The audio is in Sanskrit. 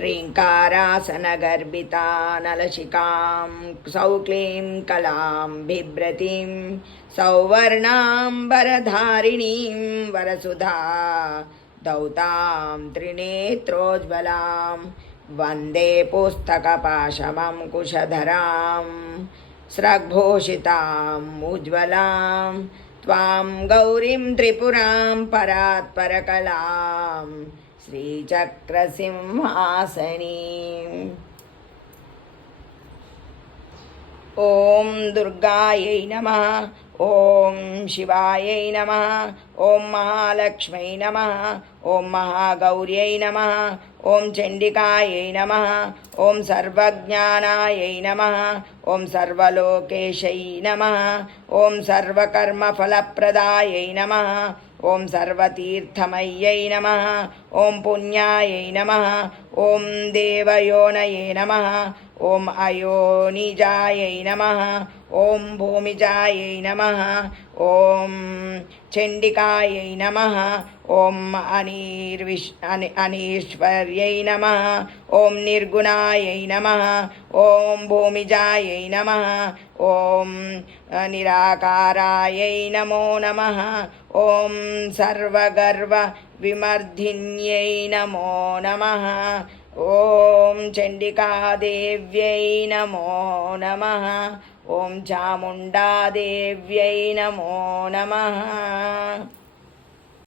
ह्रीङ्कारासनगर्भिता नलशिखां सौक्लीं कलां बिभ्रतीं सौवर्णां वरधारिणीं वरसुधा दौतां त्रिनेत्रोज्ज्वलां वन्दे पुस्तकपाशमङ्कुशधरां स्रग्भूषिताम् उज्ज्वलां त्वां गौरीं त्रिपुरां परात्परकलां श्रीचक्रसिंहासनीम्। ॐ दुर्गायै नमः। ॐ शिवायै नमः। ॐ महालक्ष्म्यै नमः। ॐ महागौर्यै नमः। ॐ चण्डिकायै नमः। ॐ सर्वज्ञानायै नमः। ॐ सर्वलोकेशै नमः। ॐ सर्वकर्मफलप्रदायै नमः। ॐ सर्वतीर्थमय्यै नमः। ॐ पुण्यायै नमः। ॐ देवयोनये नमः। ॐ अयोनिजायै नमः। ॐ भूमिजायै नमः। ॐ चण्डिकायै नमः। ॐ अनीश्वर्यै नमः। ॐ निर्गुणायै नमः। ॐ भूमिजायै नमः। ॐ निराकारायै नमो नमः। ॐ सर्वगर्वविमर्दिन्यै नमो नमः। ॐ चण्डिकादेव्यै नमो नमः। ॐ चामुण्डादेव्यै नमो नमः।